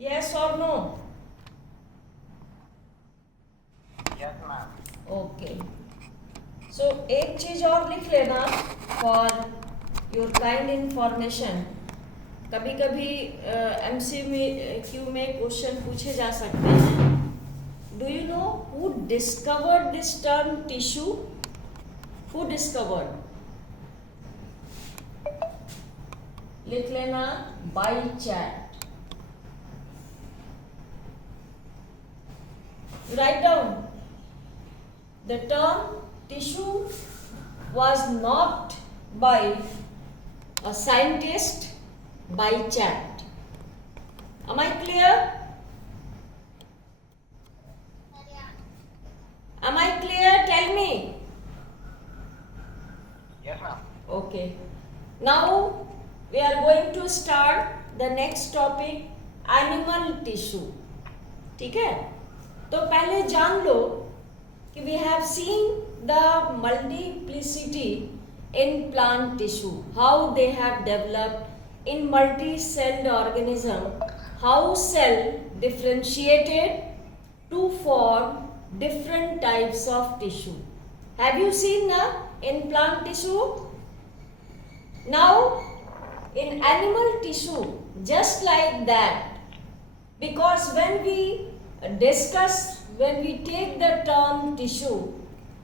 Yes or no? Yes, ma'am. Okay. So एक चीज और लिख लेना फॉर योर काइंड इंफॉर्मेशन. कभी कभी MCQ में क्वेश्चन पूछे जा सकते हैं. Do you know who discovered this term tissue? Who discovered? लिख लेना by chat. Write down. The term tissue was knocked by a scientist by chat. Am I clear? Am I clear? Tell me. Yes, ma'am. Okay. Now we are going to start the next topic, animal tissue. ठीक है? तो पहले जान लो कि we have seen the multiplicity in plant tissue, how they have developed in multi-celled organism, how cell differentiated to form different types of tissue. Have you seen in plant tissue? Now in animal tissue, just like that, because when we take the term tissue,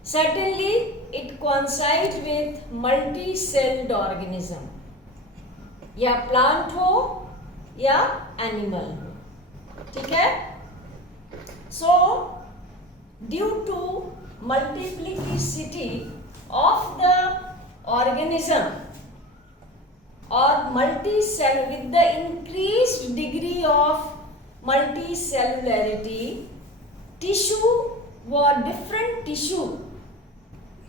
certainly it coincides with multi-celled organism, या plant हो या animal हो. ठीक है? So due to multiplicity of the organism or multi-cell, with the increased degree of multicellularity, different tissue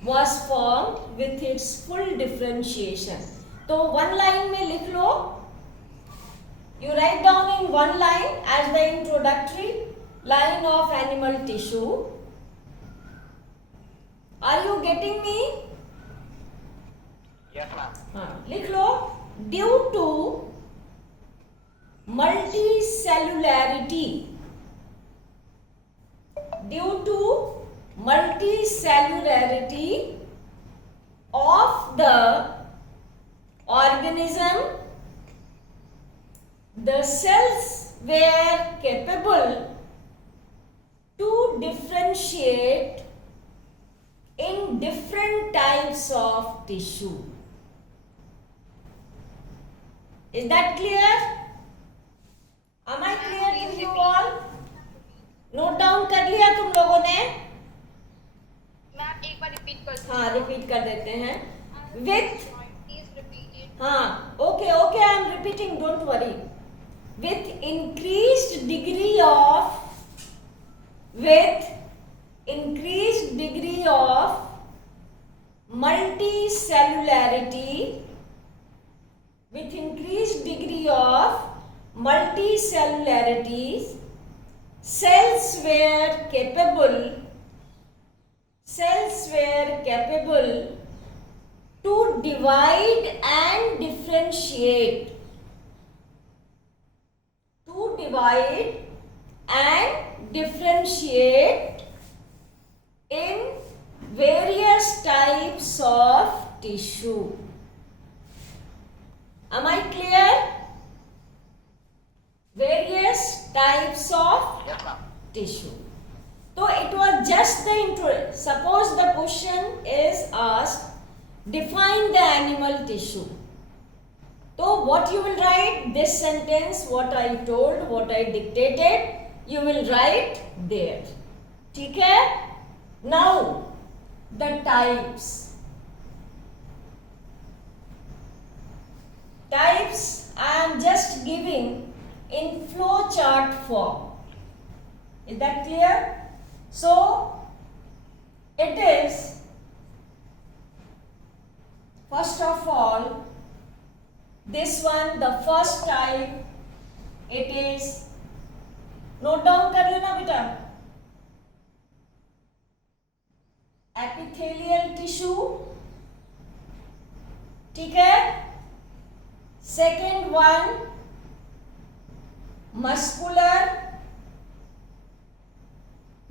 was formed with its full differentiation. तो one line में लिख लो. You write down in one line as the introductory line of animal tissue. Are you getting me? Yes, ma'am. हाँ, लिख लो. Due to multicellularity, due to multicellularity of the organism, the cells were capable to differentiate in different types of tissue. Is that clear? Am I clear to you all? Note down कर लिया तुम लोगों ने? Ma'am एक बार repeat कर दो. हाँ, repeat कर देते हैं. With, please repeat it. हाँ, okay, I am repeating, don't worry. With increased degree of multicellularity, with increased degree of multicellularity, cells were capable to divide and differentiate, in various types of tissue. Am I clear? Various types of Yes, ma'am. tissue. So it was just the intro. Suppose the question is asked, define the animal tissue. So what you will write? This sentence, what I told, what I dictated, you will write there. ठीक है? Now the types. Types I am just giving in flow chart form. Is that clear? So it is, first of all, this one, the first type, it is, note down कर लेना बेटा, epithelial tissue. ठीक है? Second one,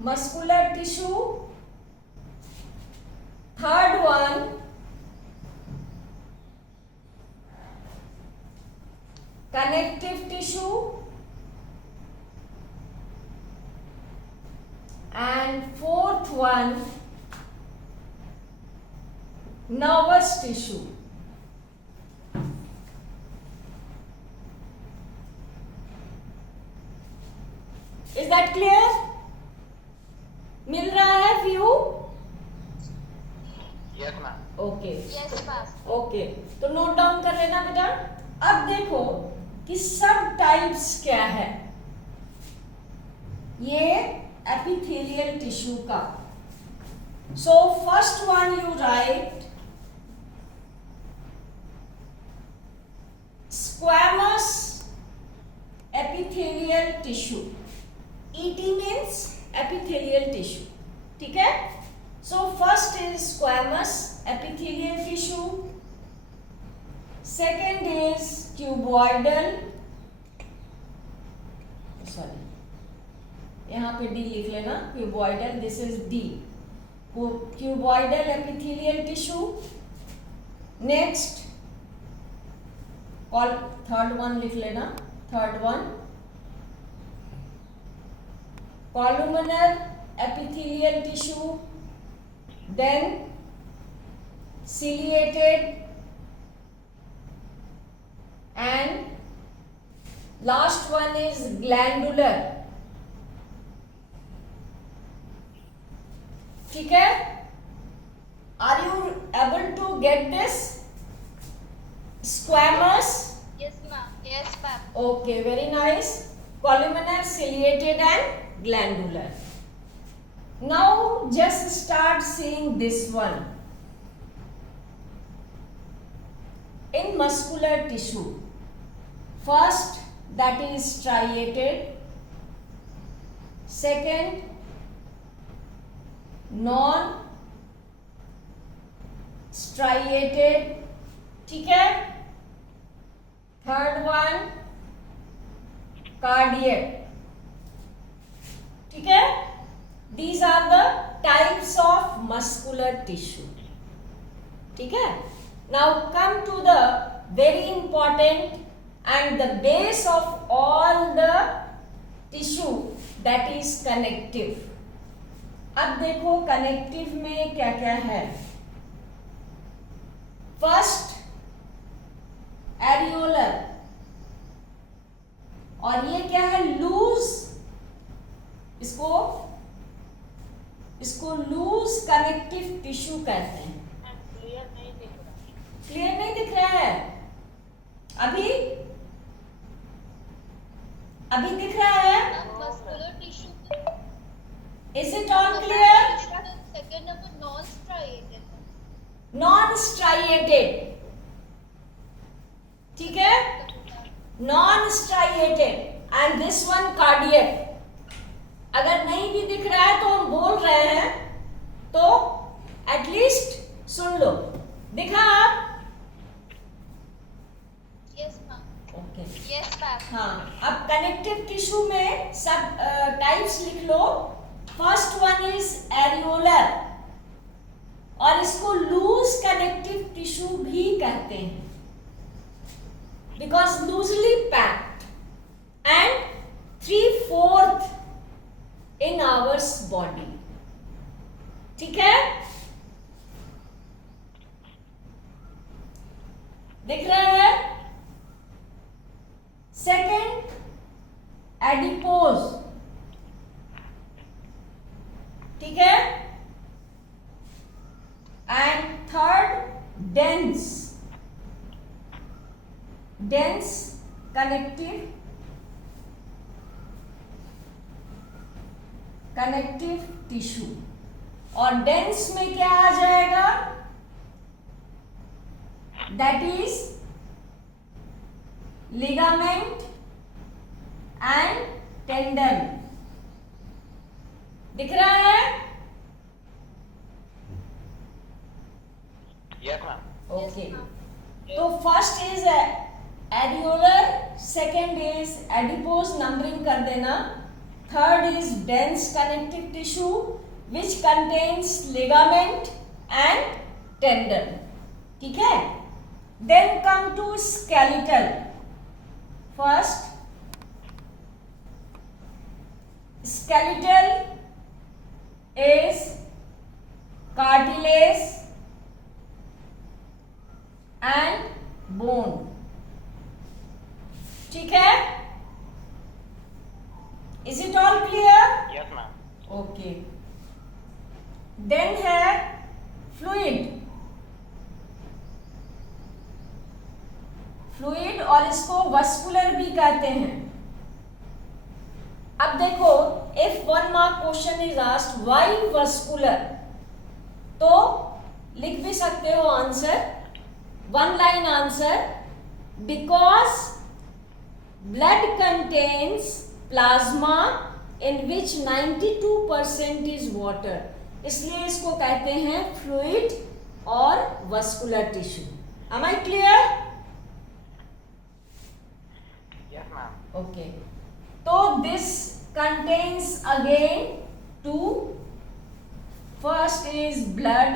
muscular tissue. Third one, connective tissue. And fourth one, nervous tissue. Is that clear? मिल रहा है view? Yes, ma'am. Okay Yes, ma'am. Okay, तो note down कर लेना बेटा। अब देखो कि सब टाइप्स क्या है ये एपिथेलियल टिश्यू का। So first one you right squamous epithelial tissue. ET means epithelial tissue. ठीक है? So first is squamous epithelial tissue. Second is cuboidal. Sorry, यहाँ पे D लिख लेना, cuboidal. This is D. Cuboidal epithelial tissue. Next, और third one लिख लेना, third one columnar epithelial tissue, then ciliated, and last one is glandular. ठीक है? Are you able to get this? Squamous. Yes, ma'am. Yes, ma'am. Okay, very nice. Columnar, ciliated and glandular. Now just start seeing this one. In muscular tissue, first that is striated, second non striated, ठीक है? Third one cardiac, ठीक है? These are the types of muscular tissue. ठीक है? Now come to the very important and the base of all the tissue, that is connective. अब देखो connective में क्या क्या है। First areolar, और ये क्या है? लूज, इसको लूज कनेक्टिव टिश्यू कहते हैं। क्लियर नहीं दिख रहा है? अभी दिख रहा है? Muscular tissue. Is it all clear? Second number, non-striated. Non striated, ठीक है? Non striated and this one cardiac. अगर नहीं भी दिख रहा है तो हम बोल रहे हैं तो एटलीस्ट सुन लो। दिखा आप? Yes, ma'am. Okay Yes, ma'am. हाँ, अब कनेक्टिव टिश्यू में सब टाइप्स लिख लो। फर्स्ट वन इज एरियोलर, और इसको लूज कनेक्टिव टिश्यू भी कहते हैं because loosely packed and 3/4 in our body. ठीक है? दिख रहा है? सेकेंड एडिपोज, ठीक है? And third dense connective tissue. और डेंस में क्या आ जाएगा? That is ligament and tendon. दिख रहा है? Yes, ma'am. Okay, Yes, ma'am. तो first is areolar, second is adipose, numbering कर देना, third is dense connective tissue which contains ligament and tendon, ठीक है। Then come to skeletal, first skeletal is cartilage and bone, ठीक है। Is it all clear? Yes, ma'am. Okay. Then है fluid, fluid और इसको vascular भी कहते हैं। अब देखो, if 1 mark question is asked why vascular, तो लिख भी सकते हो answer, 1 line answer, because blood contains plasma in which 92% is water, इसलिए इसको कहते हैं फ्लूइड और vascular tissue. Am I clear? Yes, ma'am. Okay, तो this contains again two, first is blood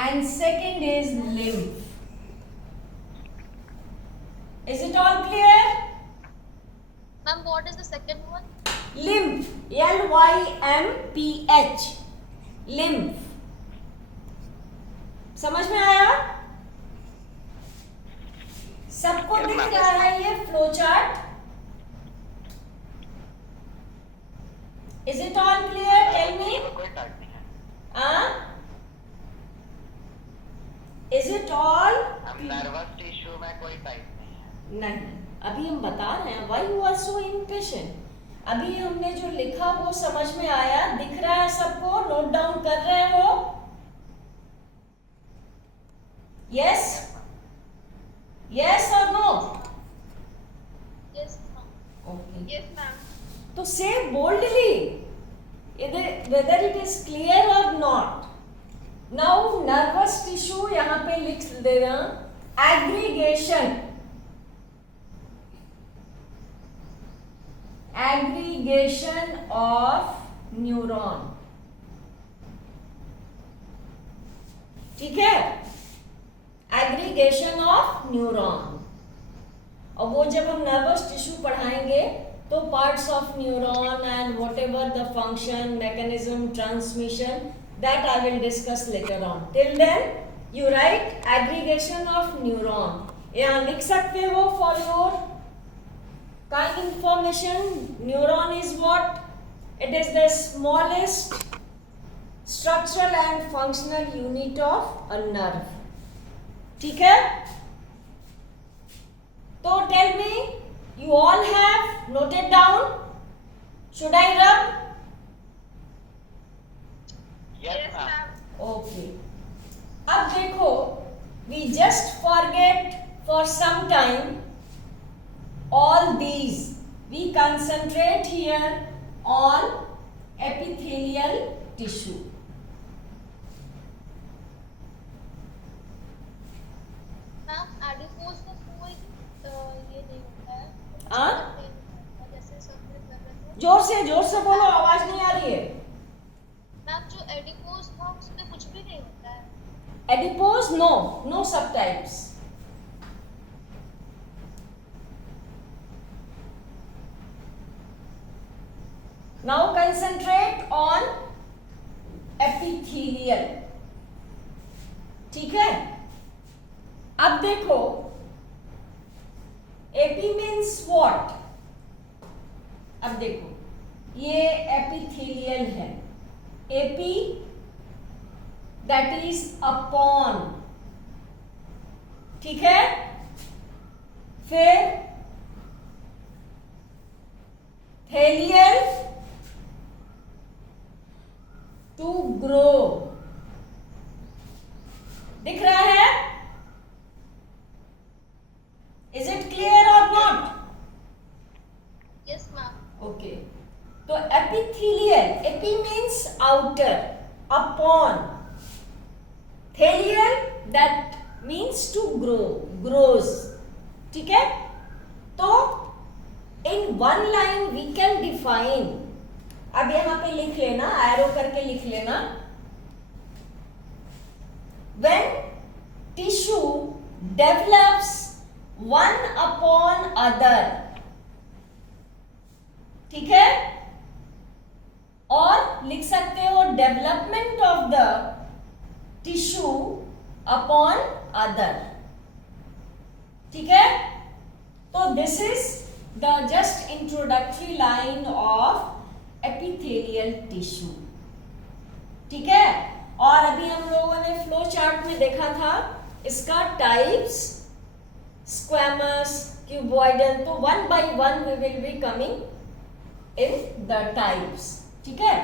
and second is lymph. Is it all clear? Ma'am, what is the second one? Lymph, lymph, lymph, समझ में आया? सबको दिख रहा है ये flow chart? Is it all clear? Tell me. कोई type नहीं है। Is it all? Nervous tissue में कोई टाइप नहीं है। नहीं, अभी हम बता रहे हैं why you are so impatient. अभी हमने जो लिखा वो समझ में आया, दिख रहा है सबको, नोट डाउन कर रहे हो? Yes? Yes or no? Yes, ma'am. Okay. Yes, ma'am. तो say boldly whether it is clear or not. Now nervous tissue यहाँ पे लिख देना, aggregation, aggregation of neuron, ठीक है, एग्रीगेशन ऑफ न्यूरॉन। और वो जब हम नर्वस टिश्यू पढ़ाएंगे तो parts of neuron and whatever the function, mechanism, transmission, that I will discuss later on. Till then you write aggregation of neuron, यहाँ लिख सकते हो for your kind information. Neuron is what? It is the smallest structural and functional unit of a nerve, ठीक है। तो tell me, you all have noted down? Should I rub? Yes, ma'am. Okay, अब देखो, we just forget for some time all these. We concentrate here on epithelial tissue. Ma'am, adipose में कोई ये नहीं होता है। हाँ? जैसे सब लोग कर रहे थे। जोर से बोलो, आवाज नहीं आ रही है। मैम, जो एडिपोज था उसमें कुछ भी नहीं होता है। Adipose, no subtypes. Now concentrate on epithelial, ठीक है। अब देखो, एपी मीन्स व्हाट? अब देखो, ये एपिथेलियल है, एपी दैट इज अपॉन, ठीक है। फिर थेलियल, टू ग्रो, दिख रहा है? इज इट क्लियर और नॉट? Yes ma'am. ओके, तो epithelial, epi means outer, upon, thelial that means to grow, grows, ठीक है। तो in one line we can define, अब यहां पे लिख लेना, एरो करके लिख लेना, when tissue develops one upon other, ठीक है, और लिख सकते हो development of the tissue upon other, ठीक है। तो this is the just introductory line of epithelial tissue, ठीक है। और अभी हम लोगों ने फ्लो चार्ट में देखा था इसका टाइप्स, स्क्वैमस, क्यूबॉइडल, तो one by one we will be coming in the types, ठीक है।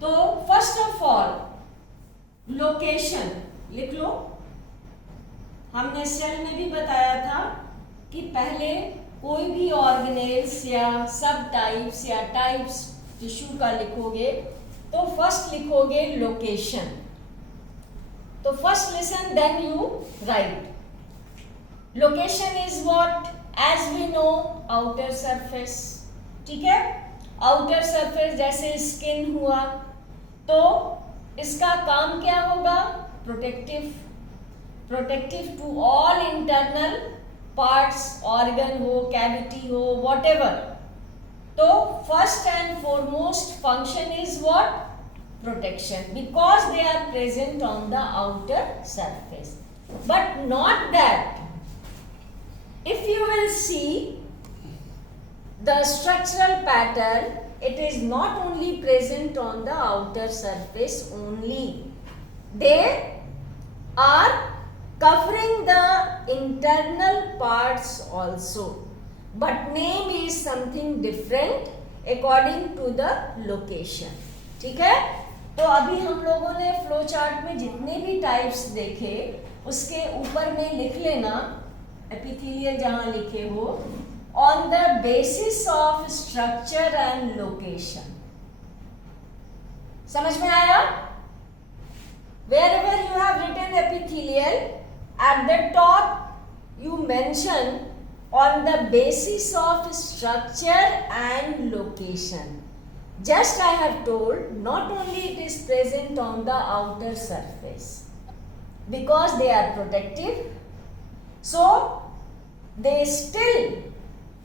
तो फर्स्ट ऑफ ऑल लोकेशन लिख लो। हमने सेल में भी बताया था कि पहले कोई भी ऑर्गेनेल्स या सब टाइप्स या टाइप्स टिश्यू का लिखोगे तो फर्स्ट लिखोगे लोकेशन। तो first listen then you write. Location is what, as we know outer surface, ठीक है। आउटर सरफेस जैसे स्किन हुआ, तो इसका काम क्या होगा, protective, protective to all internal parts, organ हो, कैविटी हो, व्हाटएवर। तो first and foremost function is what, protection, because they are present on the outer surface. But not that. If you will see the structural pattern, it is not only present on the outer surface only. They are covering the internal parts also. But name is something different according to the location. ठीक है। तो अभी हम लोगों ने flow chart में जितने भी टाइप्स देखे उसके ऊपर में लिख लेना एपिथेलियल जहां लिखे हो, on the basis of structure and location. समझ में आया? Wherever you have written epithelial, at the top you mention on the basis of structure and location. Just I have told, not only it is present on the outer surface, because they are protective, so they still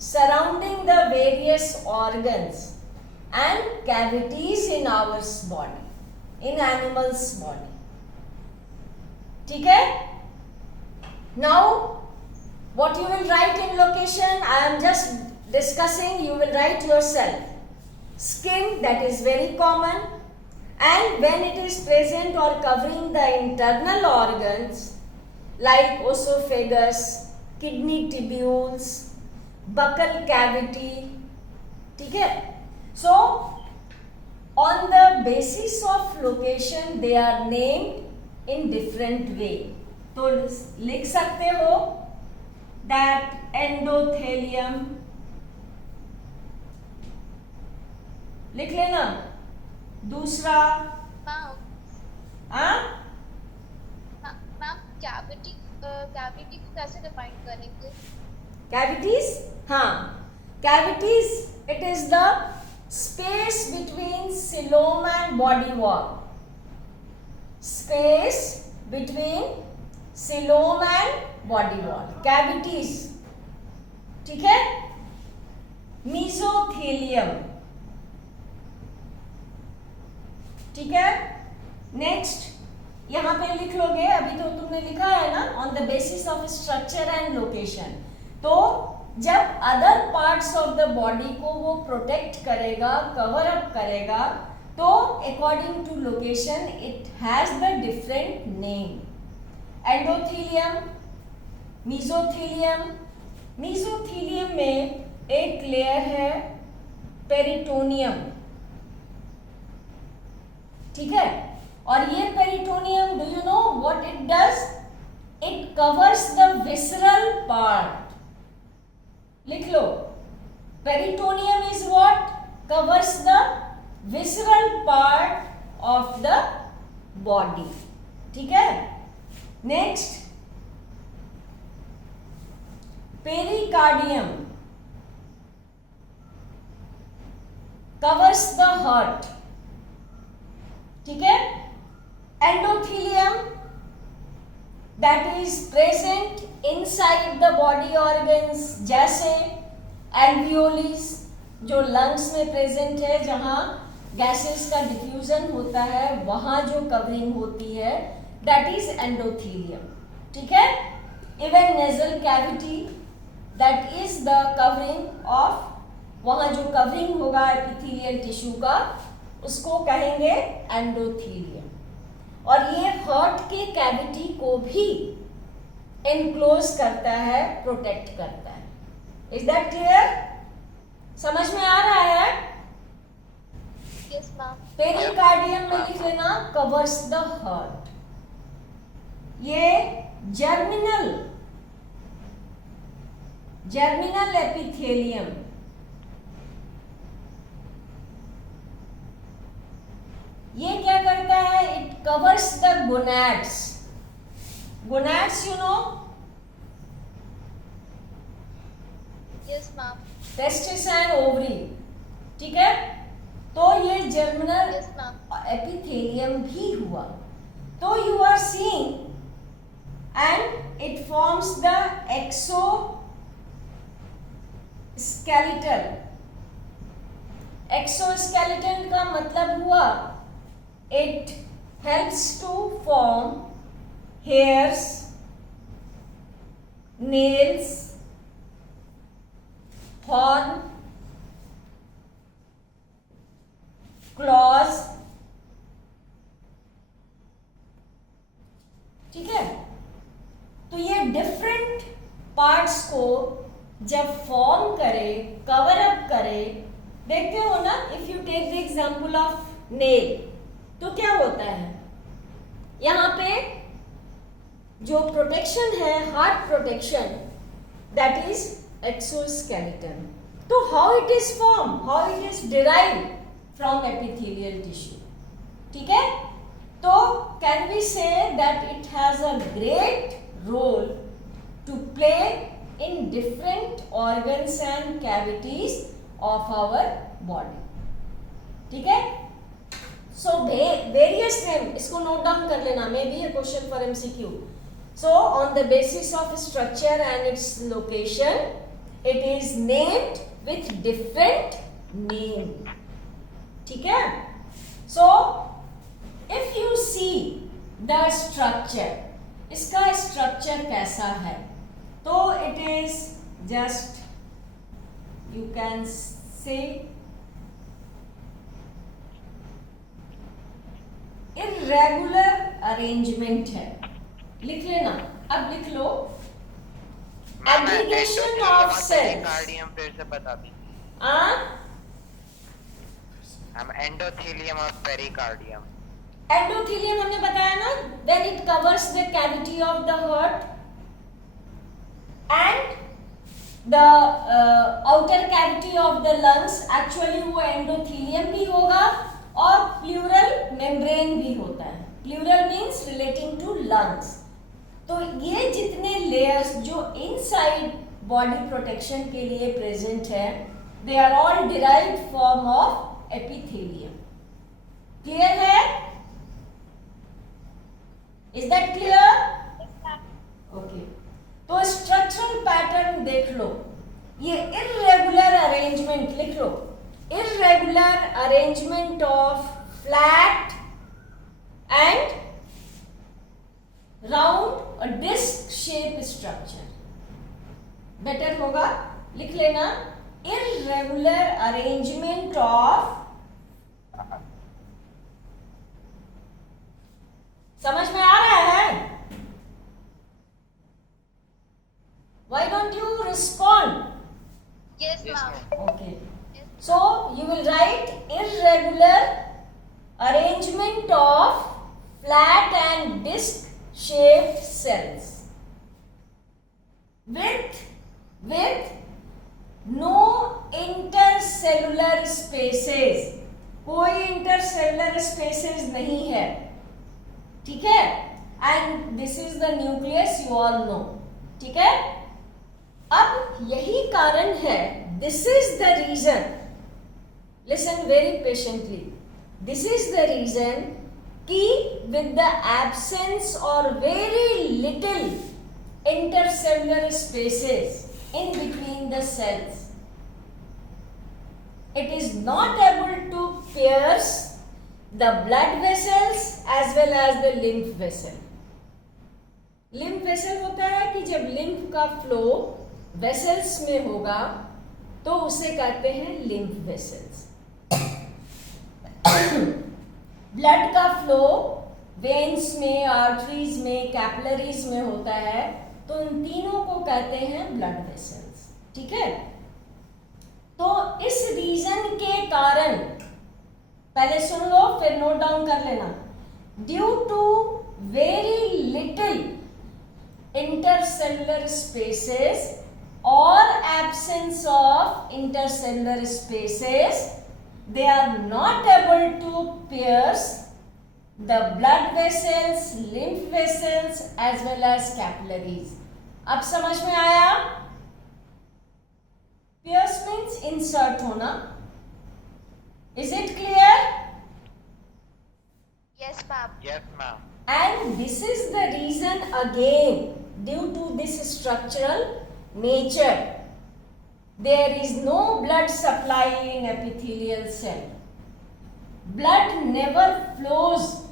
surrounding the various organs and cavities in our body, in animal's body. ठीक है? Now, what you will write in location, I am just discussing, you will write yourself. Skin, that is very common, and when it is present or covering the internal organs like esophagus, kidney tubules, buccal cavity, ठीक है। So on the basis of location they are named in different way. तो लिख सकते हो that endothelium, लिख लेना। दूसरा ma'am cavity को कैसे डिफाइन करेंगे? कैविटीज, हाँ, cavities it is the space between coelom and body wall, space between coelom and body wall, cavities, ठीक है। मीजोथेलियम, ठीक है। नेक्स्ट यहां पे लिख लोगे, अभी तो तुमने लिखा है ना, on the basis of structure and location. तो जब other parts of the body को वो प्रोटेक्ट करेगा, कवर अप करेगा, तो according to location it has the different name. Endothelium, mesothelium. Mesothelium में एक लेयर है पेरिटोनियम, ठीक है। और ये peritoneum, do you know what it does? It covers the visceral part. लिख लो, peritoneum is what? Covers the visceral part of the body, ठीक है। Next pericardium covers the heart, ठीक है. Endothelium that is present inside the body organs, जैसे alveolis जो lungs में present है, जहाँ gases का diffusion होता है, वहाँ जो covering होती है, that is endothelium, ठीक है. Even nasal cavity, that is the covering of, वहाँ जो covering होगा epithelial tissue का, उसको कहेंगे endothelium. और ये हार्ट के कैविटी को भी एनक्लोज करता है, प्रोटेक्ट करता है. Is that clear? समझ में आ रहा है? Yes, ma'am. पेरिकार्डियम में लिख लेना कवर्स द हार्ट. ये जर्मिनल एपिथेलियम, ये क्या करता है? It covers the gonads. Gonads you know, Yes, ma'am. Testis and ovary, ठीक है. तो ये जर्मिनल Yes, ma'am. एपिथेलियम भी हुआ. तो you are seeing and it forms the exoskeletal. Exoskeleton का मतलब हुआ it helps to form hairs, nails, horn, claws, ठीक है. तो ये डिफरेंट पार्ट्स को जब फॉर्म करे, कवर अप करे, देखते हो ना. If you take the example of nail, तो क्या होता है? यहाँ पे जो प्रोटेक्शन है, hard protection, that is exoskeleton. तो how it is form, how it is derived from epithelial tissue, ठीक है. तो can we say that it has a great role to play in different organs and cavities of our body, ठीक है. So various name, इसको note down कर लेना, may be a question for MCQ. So on the basis of structure and its location, it is named with different name, ठीक है. So if you see the structure, इसका structure कैसा है, तो it is just, you can say, irregular arrangement है. लिख लेना, अब लिख लो. Aggregation of cells. पेरिकार्डियम फिर से बता दीजिए. हम एंडोथेलियम और पेरिकार्डियम. एंडोथेलियम हमने बताया ना, when it covers the cavity of the heart and the outer cavity of the lungs. Actually वो एंडोथेलियम भी होगा और प्लूरल मेम्ब्रेन भी होता है. Pleural means relating to lungs. तो ये जितने लेयर्स जो इनसाइड बॉडी प्रोटेक्शन के लिए प्रेजेंट है, they are all derived form of epithelium. Clear है? Is that clear? ओके. तो स्ट्रक्चरल पैटर्न देख लो. ये इर्रेगुलर अरेंजमेंट लिख लो. Irregular arrangement of flat and round or disc shape structure. Better होगा, लिख लेना. Irregular arrangement of, समझ में आ रहा है? Why don't you respond? Yes, ma'am. Okay. So you will write irregular arrangement of flat and disc shaped cells with no intercellular spaces. कोई intercellular spaces नहीं है, ठीक है. And this is the nucleus, you all know, ठीक है. अब यही कारण है, this is the reason, listen very patiently, this is the reason कि विद द एब्सेंस और very little intercellular spaces in between the cells, it is not able to pierce the blood vessels as well as the lymph vessel. lymph vessel होता है कि जब lymph का flow vessels में होगा तो उसे कहते हैं lymph vessels. blood का flow veins में, arteries में, capillaries में होता है तो इन तीनों को कहते हैं ब्लड वेसल्स. ठीक है, तो इस रीजन के कारण, पहले सुन लो फिर नोट डाउन कर लेना, due to very little intercellular spaces और absence of intercellular spaces, they are not able to pierce the blood vessels, lymph vessels as well as capillaries. अब समझ में आया? Pierce means insert होना. Is it clear? Yes, ma'am. Yes, ma'am. And this is the reason again, due to this structural nature, there is no blood supply in epithelial cell. Blood never flows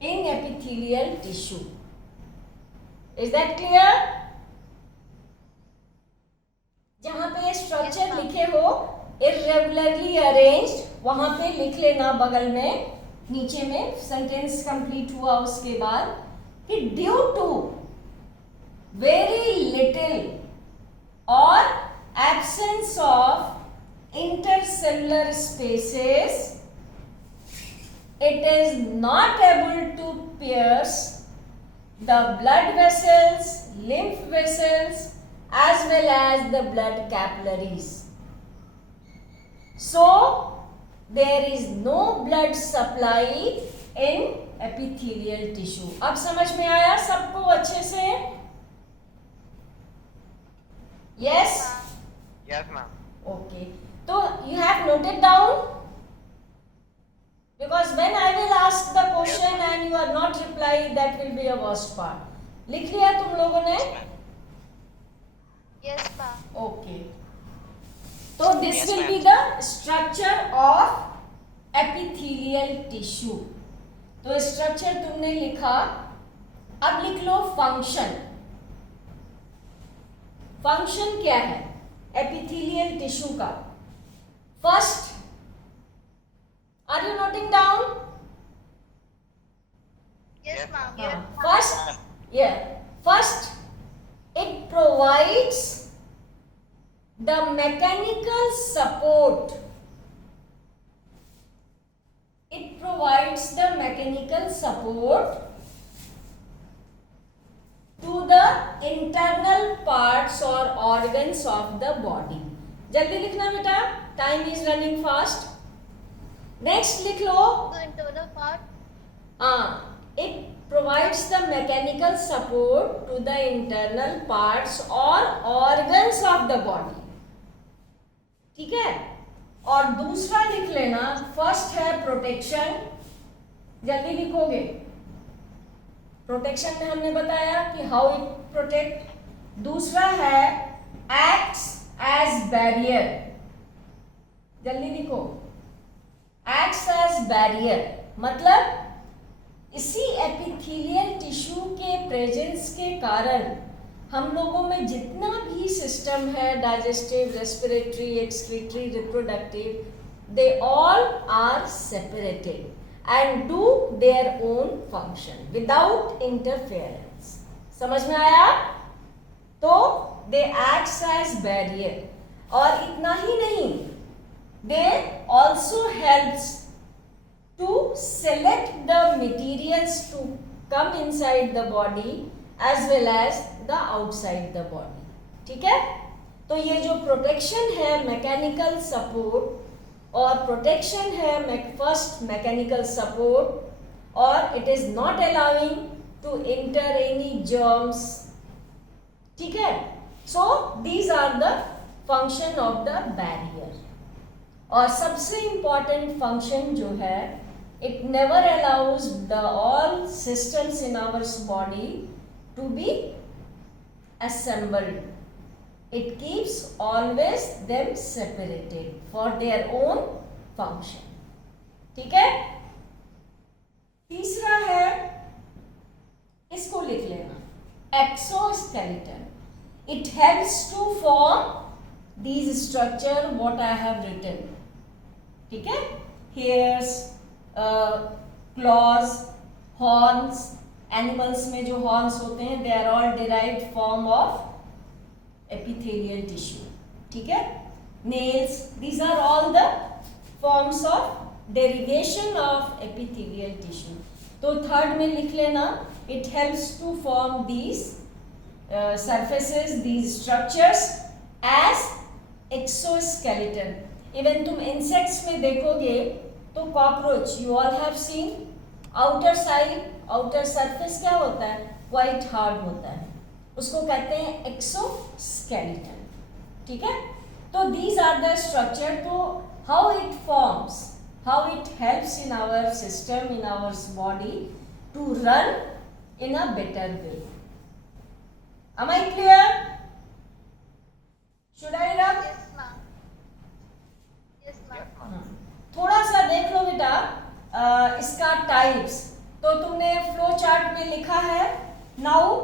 in epithelial tissue. Is that clear? जहां पे structure Yes, ma'am. लिखे हो इर्रेगुलरली arranged, वहां पे लिख लेना बगल में नीचे में, सेंटेंस कंप्लीट हुआ उसके बाद कि ड्यू टू वेरी लिटिल और absence of intercellular spaces, it is not able to pierce the blood vessels, lymph vessels as well as the blood capillaries. So there is no blood supply in epithelial tissue. अब समझ में आया सबको अच्छे से? Yes? Yes, ma'am. Okay. So you have noted down? Because when I will ask the question and you are not replying, that will be a worst part. लिख लिया तुम लोगों ने? Yes, ma'am. Okay. So this Yes, will ma'am. be the structure of epithelial tissue. तो structure तुमने लिखा, अब लिख लो फंक्शन. फंक्शन क्या है एपिथेलियल टिश्यू का? First, are you noting down? Yes, Yes, ma'am. ma'am. First, yeah. First, it provides the mechanical support. It provides the mechanical support to the internal parts or organs of the body. जल्दी लिखना बेटा, time is running fast. Next लिख लो. The internal part. It provides the mechanical support to the internal parts or organs of the body. ठीक है? और दूसरा लिख लेना, फर्स्ट है प्रोटेक्शन. जल्दी लिखोगे. प्रोटेक्शन में हमने बताया कि हाउ इट प्रोटेक्ट. दूसरा है एक्ट्स एज बैरियर. जल्दी लिखो. एक्ट्स एज बैरियर मतलब इसी एपिथेलियल टिश्यू के प्रेजेंस के कारण हम लोगों में जितना भी सिस्टम है, digestive, respiratory, excretory, reproductive, they all are separated and do their own function without interference. समझ में आया? तो दे एक्ट्स एज बैरियर. और इतना ही नहीं, they also helps to select the materials to come inside the body as well as the outside the body. ठीक है? तो ये जो प्रोटेक्शन है मैकेनिकल सपोर्ट, और प्रोटेक्शन है फर्स्ट मैकेनिकल सपोर्ट, और it is not allowing to enter any germs. ठीक है? So these are the function of the barrier. और सबसे इंपॉर्टेंट फंक्शन जो है, it never allows the all systems in our body to be assembled. It keeps always them separated for their own function. ठीक है. तीसरा है, इसको लिख लेना, exoskeleton. It helps to form these structure what I have written. ठीक है. Hairs, clause, horns. Animals में जो हॉर्न्स होते हैं they are all derived form of epithelial tissue. ठीक है. Nails, these are all the forms of derivation of epithelial tissue. तो third में लिख लेना, it helps to form these surfaces, these structures as exoskeleton. Even तुम insects में देखोगे तो cockroach, you all have seen outer side, outer surface क्या होता है, क्वाइट हार्ड होता है, उसको कहते हैं एक्सोस्केलेटन. ठीक है. तो दीज आर द स्ट्रक्चर. तो how it forms, how it helps in our system, in our body to run in a better way. Am I clear? Should I run? Yes, ma'am. Yes, ma'am. थोड़ा सा देख लो बेटा इसका types. तो तुमने flow chart में लिखा है. Now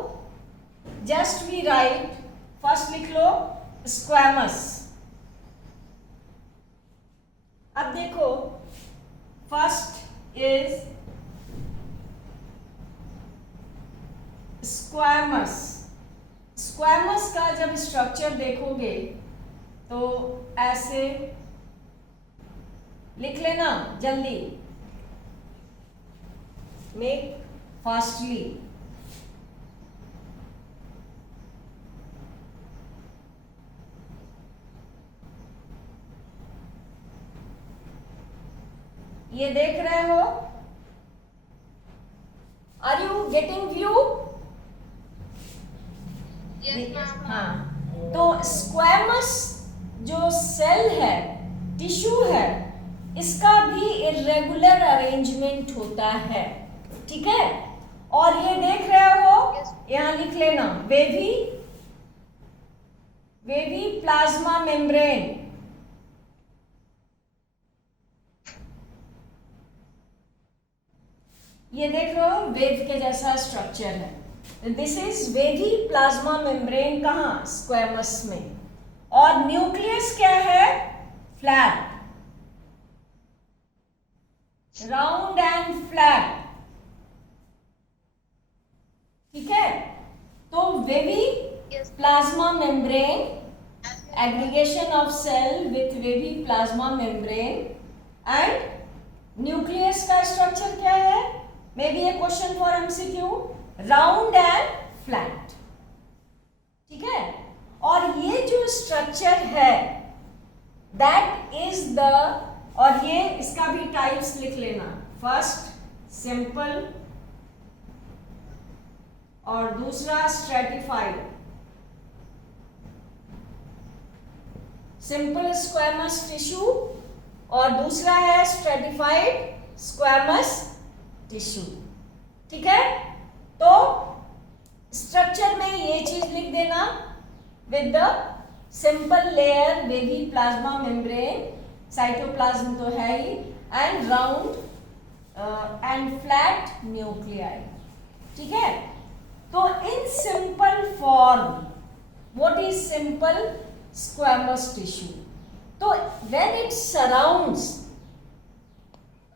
just we write, first लिख लो स्क्वैमस. अब देखो, फर्स्ट इज स्क्वैमस. स्क्वैमस का जब स्ट्रक्चर देखोगे तो ऐसे लिख लेना जल्दी, मेक फास्टली. ये देख रहे हो, are you getting view? Yes, ma'am. हाँ. तो स्क्वैमस जो सेल है, टिश्यू है, इसका भी इरेगुलर अरेंजमेंट होता है. ठीक है. और ये देख रहे हो, यहां लिख लेना वेवी, वेवी प्लाज्मा मेम्ब्रेन. ये देख रहे हो वेव के जैसा स्ट्रक्चर है. This is wavy plasma membrane. कहाँ? स्क्वैमस में. और न्यूक्लियस क्या है? Flat, round and flat. ठीक है. तो wavy plasma membrane, aggregation of cell with wavy plasma membrane. And nucleus का स्ट्रक्चर क्या है? May be a question for MCQ. Round and flat. ठीक है. और ये जो स्ट्रक्चर है दैट इज द, और ये इसका भी टाइप्स लिख लेना. फर्स्ट सिंपल और दूसरा स्ट्रेटिफाइड. सिंपल स्क्वैमस टिश्यू और दूसरा है स्ट्रेटिफाइड स्क्वैमस टिश्यू. ठीक है. तो स्ट्रक्चर में ये चीज लिख देना, with the simple layer wavy plasma membrane, cytoplasm तो है ही, and round and flat nuclei. ठीक है. तो in simple form, what is simple squamous tissue? तो when it surrounds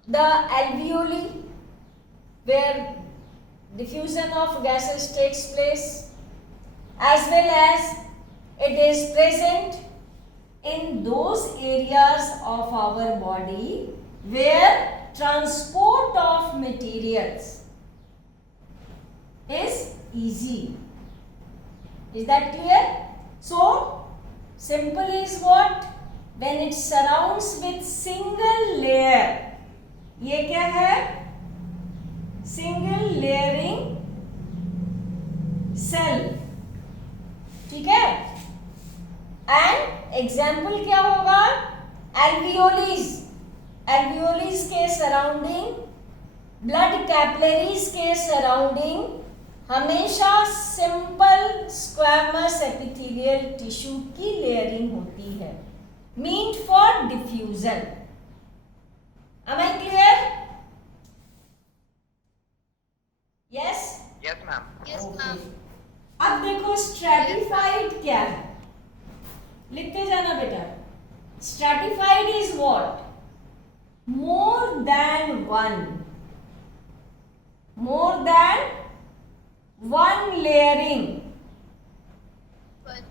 the alveoli where diffusion of gases takes place, as well as it is present in those areas of our body where transport of materials is easy. Is that clear? So simple is what? When it surrounds with single layer. ये क्या है? Single layering cell. ठीक है. And example क्या होगा, alveolis, alveolis के surrounding, blood capillaries के surrounding हमेशा सिंपल स्क्वैमस एपिथेलियल टिश्यू की लेयरिंग होती है, meant for diffusion. Am I clear? Yes? Yes, ma'am. Yes, ma'am. अब देखो स्ट्रेटिफाइड क्या है, लिखते जाना बेटा। Stratified is what? More than one layering, But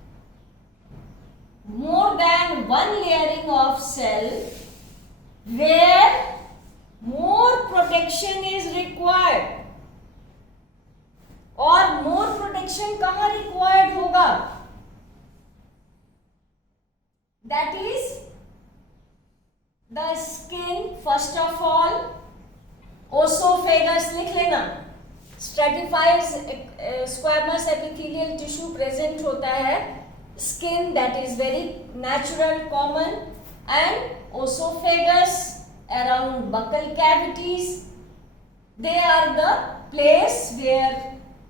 more than one layering of cell where more protection is required, और more protection कहाँ required होगा? That is the skin first of all, oesophagus लिख लेना। Stratified squamous epithelial tissue present होता है, skin that is very natural common, and oesophagus around buccal cavities, they are the place where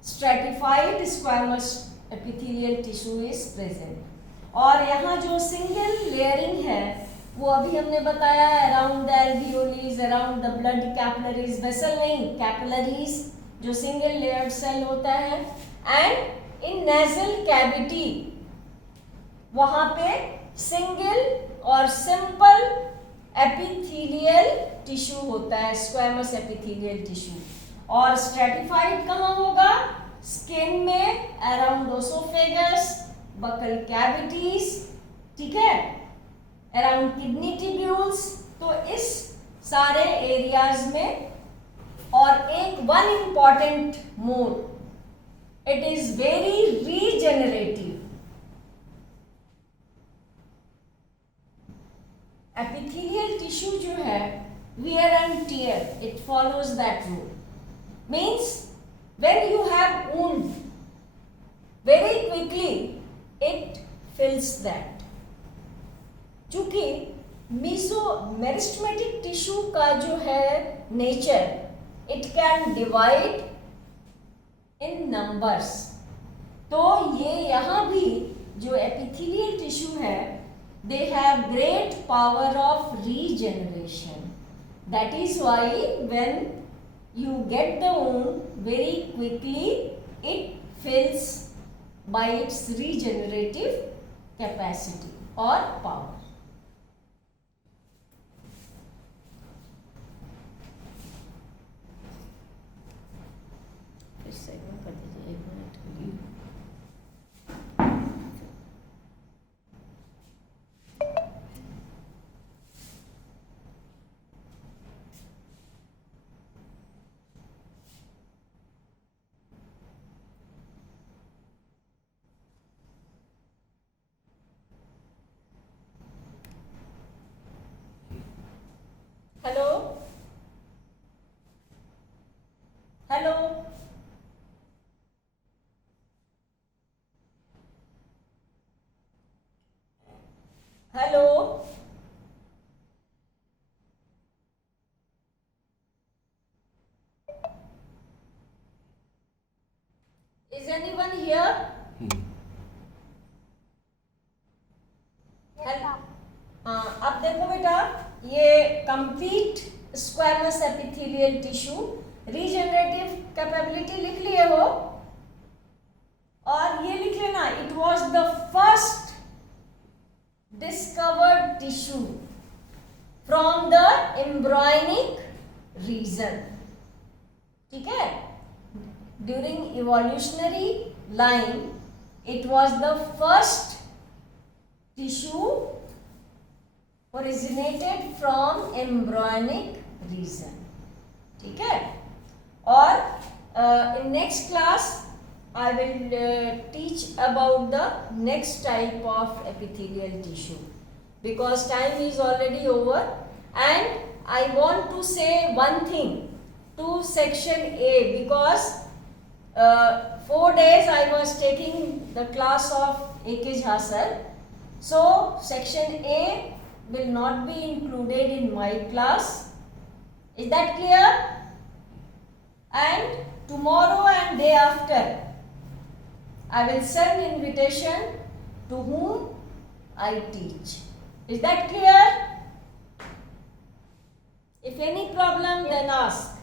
stratified squamous epithelial tissue is present. और यहाँ जो single layering है वो अभी हमने बताया, around the alveoli, around the blood capillaries, vessel नहीं, capillaries जो सिंगल लेयर्ड सेल होता है, एंड इन नेजल कैविटी वहां पे सिंगल और सिंपल एपिथेलियल टिश्यू होता है, स्क्वैमस एपिथेलियल टिश्यू। और स्ट्रेटिफाइड कहाँ होगा? स्किन में, अराउंड ओसोफेगस, बकल कैविटीज, ठीक है, अराउंड किडनी ट्यूब्यूल्स, तो इस सारे एरियाज में। और एक one important more, it is very regenerative. Epithelial tissue जो है, wear and tear, it follows that rule. Means when you have wound, very quickly it fills that. चूंकि मेरिस्टेमेटिक टिश्यू का जो है nature, it can divide in numbers, तो ये यहाँ भी जो एपिथेलियल टिश्यू है, they have great power of regeneration. That is why when you get the wound, very quickly it fills by its regenerative capacity or power. फिर से एक बार कर दीजिए, 1 मिनट के लिए। Hello hello, hello, is anyone here? अब देखो बेटा, ये complete squamous epithelial tissue, regenerative capability लिख लिए हो, और ये लिख लेना, it was the first discovered tissue from the embryonic region, ठीक है। During evolutionary line it was the first tissue originated from embryonic region, ठीक है। और in next class I will teach about the next type of epithelial tissue, because time is already over, and I want to say one thing to section A, because 4 days I was taking the class of A.K. Jha sir, So section A will not be included in my class. Is that clear? And tomorrow and day after I will send invitation to whom I teach. Is that clear? If any problem, then ask.